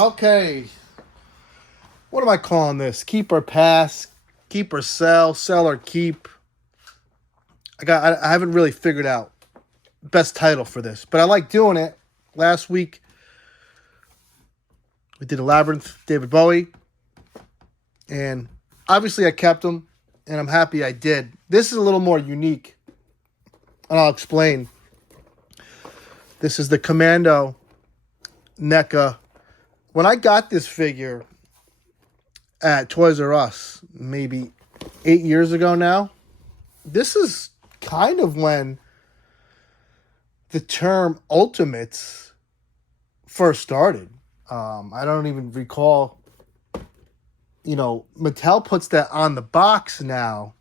Okay. What am I calling this? Keep or pass? Keep or sell? Sell or keep? I haven't really figured out best title for this, but I like doing it. Last week we did a Labyrinth, David Bowie, and obviously I kept him, and I'm happy I did. This is a little more unique, and I'll explain. This is the Commando Neca. When I got this figure at Toys R Us, maybe 8 years ago now, this is kind of when the term Ultimates first started. I don't even recall, Mattel puts that on the box now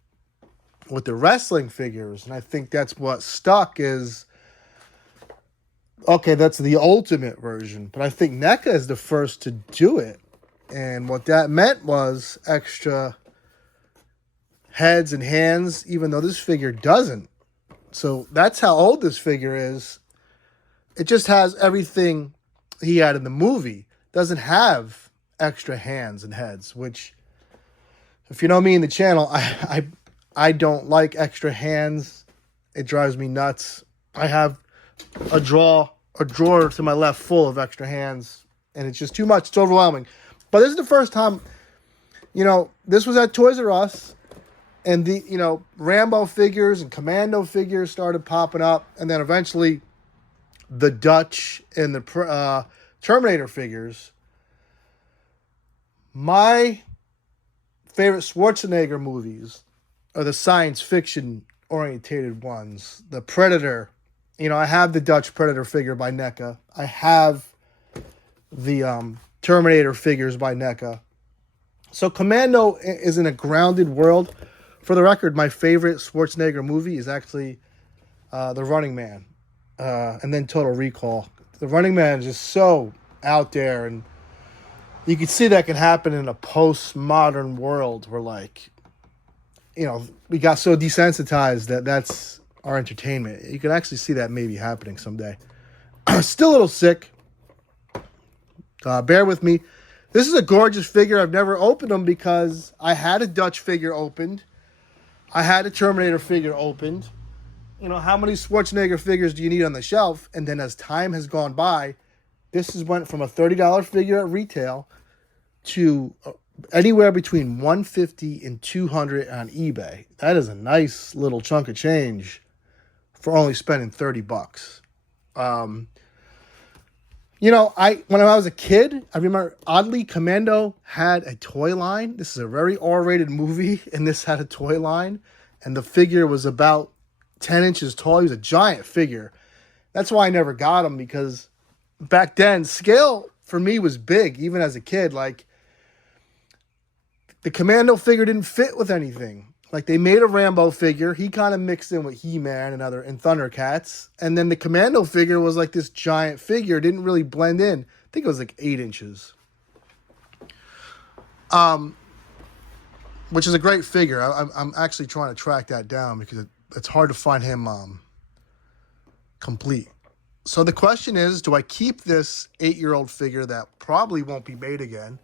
with the wrestling figures, and I think that's what stuck is, okay, that's the ultimate version, but I think NECA is the first to do it, and what that meant was extra heads and hands, even though this figure doesn't. So that's how old this figure is. It just has everything he had in the movie. Doesn't have extra hands and heads, which, if you know me in the channel, I don't like extra hands. It drives me nuts. I have a drawer to my left full of extra hands, and it's just too much. It's overwhelming. But this is the first time, this was at Toys R Us, and the, Rambo figures and Commando figures started popping up, and then eventually the Dutch and the Terminator figures. My favorite Schwarzenegger movies are the science fiction orientated ones. The Predator. I have the Dutch Predator figure by NECA. I have the Terminator figures by NECA. So Commando is in a grounded world. For the record, my favorite Schwarzenegger movie is actually The Running Man, and then Total Recall. The Running Man is just so out there, and you can see that can happen in a postmodern world where, we got so desensitized that that's our entertainment. You can actually see that maybe happening someday. Still a little sick. Bear with me. This is a gorgeous figure. I've never opened them because I had a Dutch figure opened. I had a Terminator figure opened. How many Schwarzenegger figures do you need on the shelf? And then as time has gone by, this has went from a $30 figure at retail to anywhere between $150 and $200 on eBay. That is a nice little chunk of change for only spending $30. When I was a kid, I remember, oddly, Commando had a toy line. This is a very R-rated movie, and this had a toy line. And the figure was about 10 inches tall. He was a giant figure. That's why I never got him, because back then, scale for me was big, even as a kid. The Commando figure didn't fit with anything. They made a Rambo figure. He kind of mixed in with He-Man and Thundercats. And then the Commando figure was this giant figure. It didn't really blend in. I think it was 8 inches. Which is a great figure. I'm actually trying to track that down because it's hard to find him complete. So the question is, do I keep this 8-year-old figure that probably won't be made again?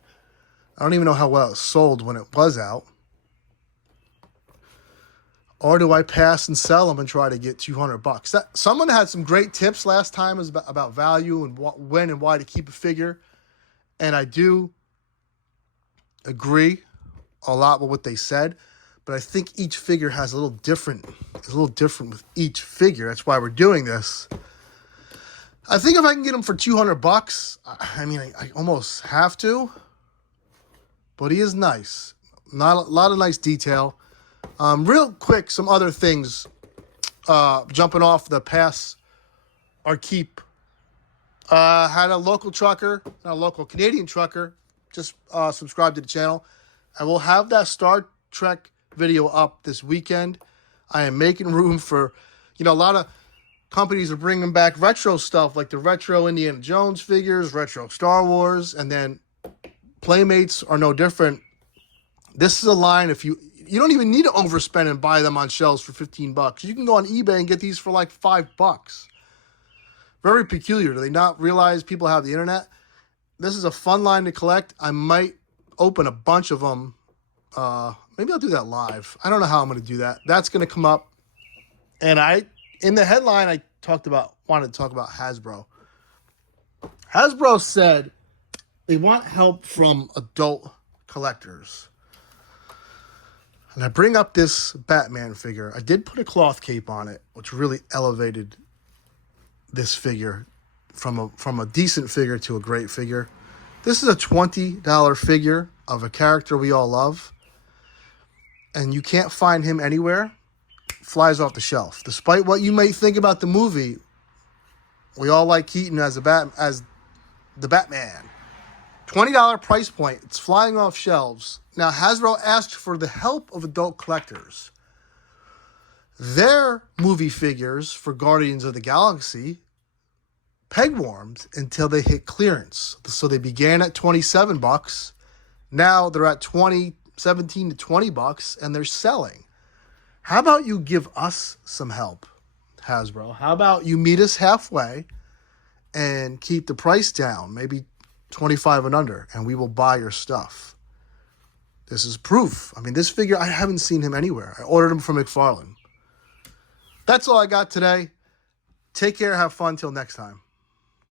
I don't even know how well it sold when it was out. Or do I pass and sell them and try to get $200? Someone had some great tips last time about value and when and why to keep a figure. And I do agree a lot with what they said. But I think each figure has a little different. It's a little different with each figure. That's why we're doing this. I think if I can get them for $200, I almost have to. But he is nice. Not a lot of nice detail. Real quick, some other things, jumping off the pass or keep. Had a local trucker, not a local Canadian trucker, just subscribe to the channel. I will have that Star Trek video up this weekend. I am making room for, a lot of companies are bringing back retro stuff, like the retro Indiana Jones figures, retro Star Wars, and then Playmates are no different. This is a line, if you don't even need to overspend and buy them on shelves for $15. You can go on eBay and get these for $5. Very peculiar. Do they not realize people have the internet? This is a fun line to collect. I might open a bunch of them. Maybe I'll do that live. I don't know how I'm going to do that. That's going to come up. And in the headline, I wanted to talk about Hasbro. Hasbro said they want help from adult collectors. And I bring up this Batman figure. I did put a cloth cape on it, which really elevated this figure from a decent figure to a great figure. This is a $20 figure of a character we all love. And you can't find him anywhere. Flies off the shelf. Despite what you may think about the movie, we all like Keaton as the Batman. $20 price point. It's flying off shelves. Now, Hasbro asked for the help of adult collectors. Their movie figures for Guardians of the Galaxy peg-warmed until they hit clearance. So they began at $27. Now they're at $17 to $20, and they're selling. How about you give us some help, Hasbro? How about you meet us halfway and keep the price down, maybe 25 and under, and we will buy your stuff. This is proof. I mean, this figure, I haven't seen him anywhere. I ordered him from McFarlane. That's all I got today. Take care. Have fun. Till next time.